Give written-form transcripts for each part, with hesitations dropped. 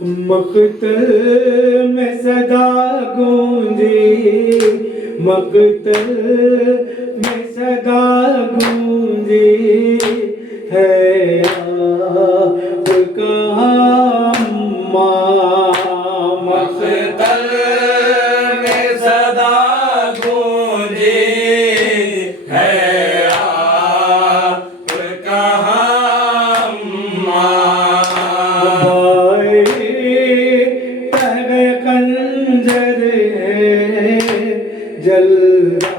मकतल में सदा गूंजी, मकतल में सदा गूंजी है आपका अम्मा। मकतल में सदा गूंजी है आपका अम्मा। जलदा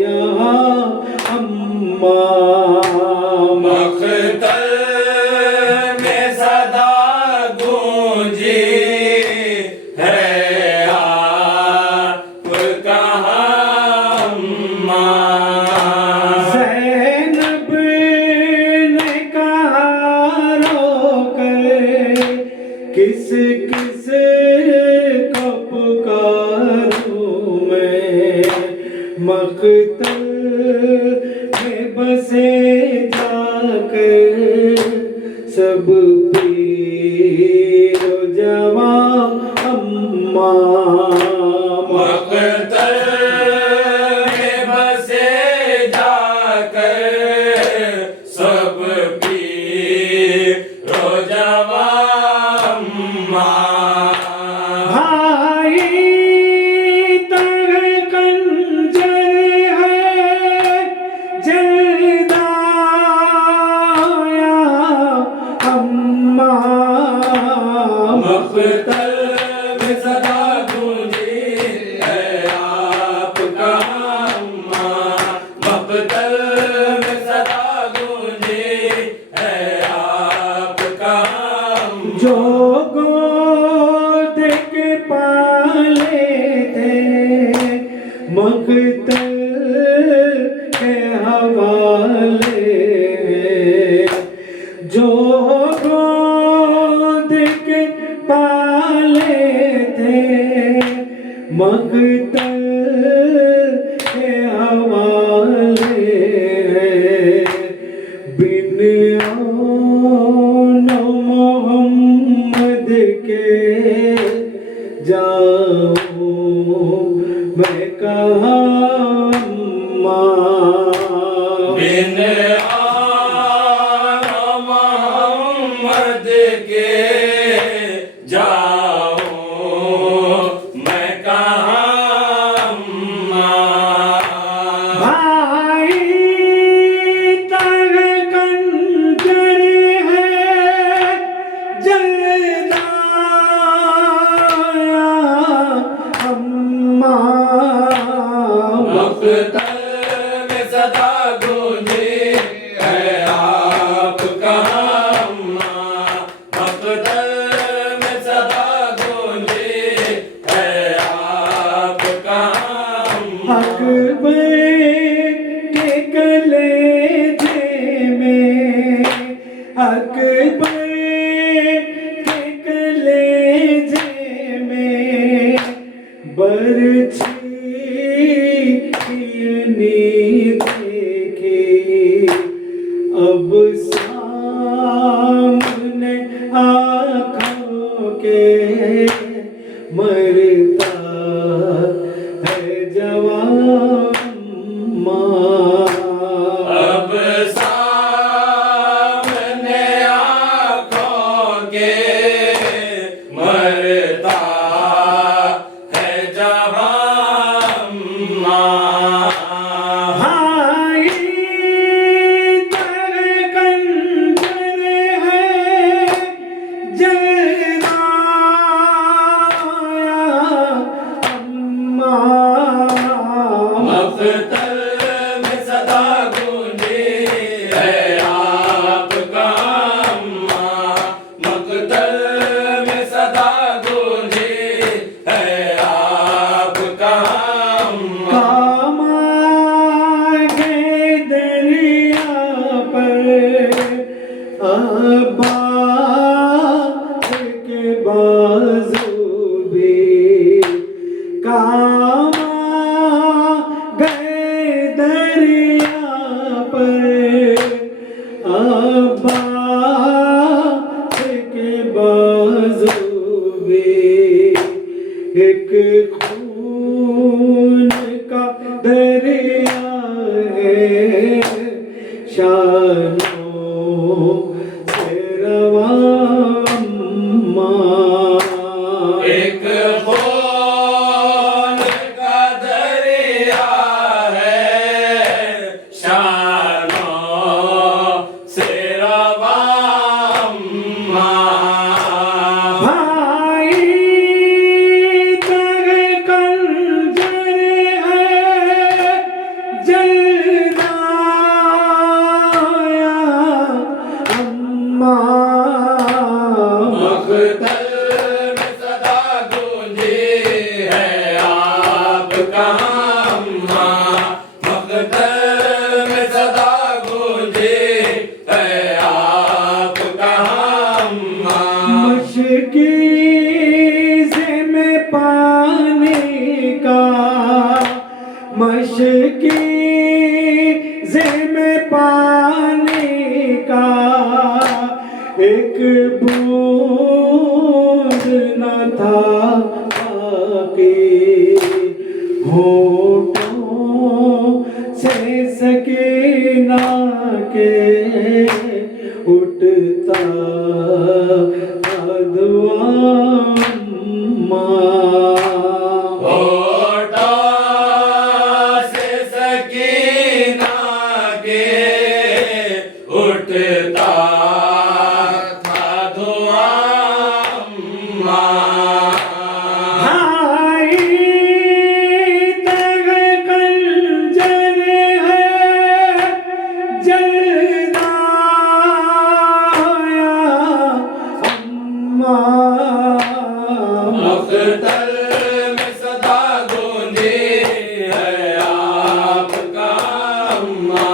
यहाँ अम्मा। मकतल में सदा गूंजी है आपका अम्मा। ज़ैनब ने कहा रोकर, किस किस को पुकारूं मैं, मकतल में बसे जाकर सब पीर जवां अम्मा। मकतल में बसे जाकर सब पीर जवां अम्मा। मकतल में सदा गूंजी है आपका अम्मा। मकतल में सदा गूंजी है आपका अम्मा। जो गोद के पाले थे मकतल के हवाले, जो गोद के पाले थे मकतल के हवाले, बिन आन मोहम्मद के जाऊं मैं कहाँ अम्मा। बिन आन मोहम्मद के जाऊं मैं कहाँ अम्मा। भाई तर कंजर है जलदा अम्मा। मकतल में सदा गूंजी है आपका अम्मा। मकतल में सदा गूंजी है आपका अम्मा। अकबर के कलेजे में, अकबर के कलेजे में बरछी नींद देखी, अब सामने आँखों के मरता है जवां अम्मा। अब सामने आँखों के मरता है जवां अम्मा। भाई तर कंजर है जलदा अम्मा। मकतल में सदा गूंजी है आपका अम्मा। मकतल बाजुबे एक खून का दरिया है शानों से रवा अम्मा एक खून का दरिया है शानों से रवा अम्मा भाई तेरे कंजर है जलदाया अम्मा मक़तल में सदा गूंजी है आपका अम्मा मक़तल में सदा गूंजी है आपका अम्मा मशकीज़ में पानी का मशकीज़ में पानी का एक बूंद न था बाकी होठों से सकीना के उठता दुआ होठों से सकीना के उठता था दुआ अम्मा भाई तेरे कंजर है जलदाया अम्मा मक़तल में सदा गूंजी है आपका अम्मा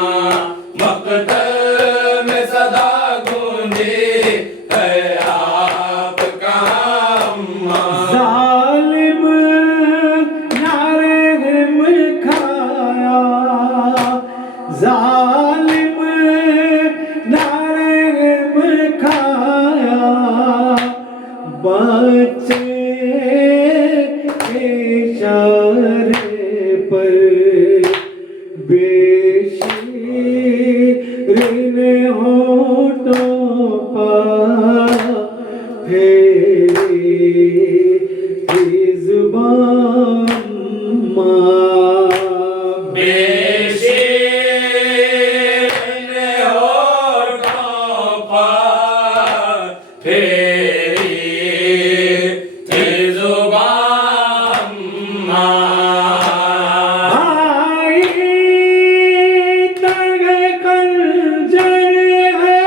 मक़तल में सदा गूंजी है आपका अम्मा जालिम नारहम खाया जालिम नारहम खाया बच्चे के इशारे पर बेशीरीन होठों पर फेरी जुबान माँ बेशीन होठों पर फेरी ज़ुबान अम्मा भाई तेरे कंजर है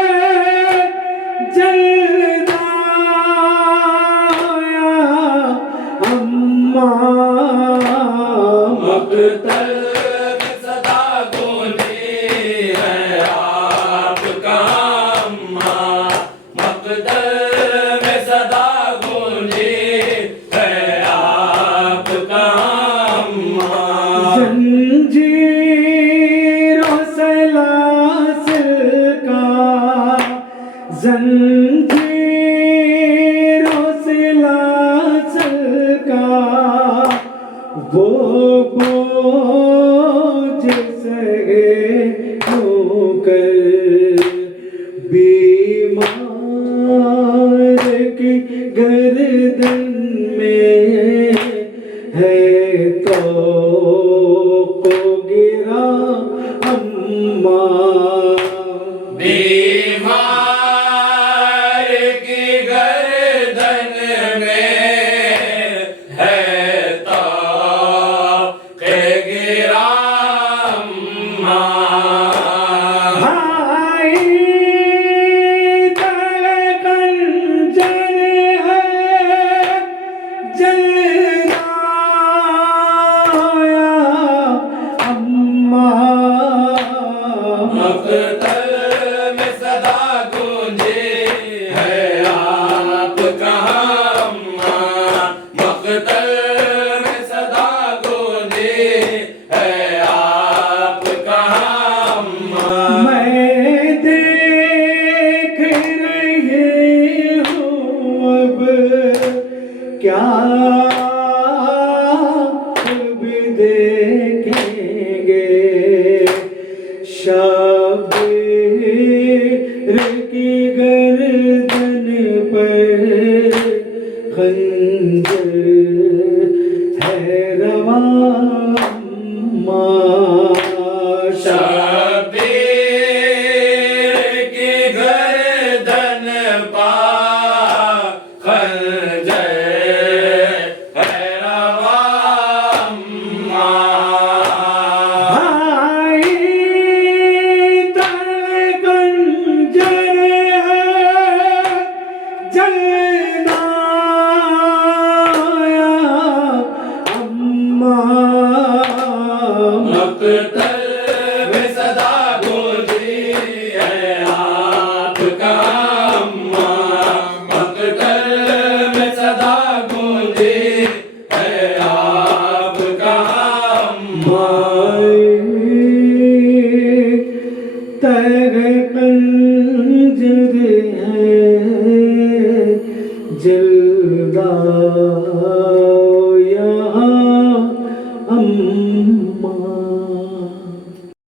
जलदाया अम्मा मक़तल में सदा गूंजी है आपका अम्मा मक़तल में सदा गूंजी है आपका अम्मा जंजीरों से लासिल का जंजीरों से लासिल का वो बोझ सहे होकर बीमार की गर्दन में है तो को गिरा अम्मा बीमार की गर्दन में है तो के गिरा अम्मा भाई तेरे कंजर है क्या भी देखेंगे शबीर की गर्दन पर खंजर है रवा अम्मा शबीर की गर्दन पा खंजर है रवा अम्मा। भाई तेरे खंजर है जलना अम्मा मक़तल में सदा गूंजी है आपका अम्मा। मक़तल में सदा गूंजी है आपका अम्मा। तेरे खंजर है जलदा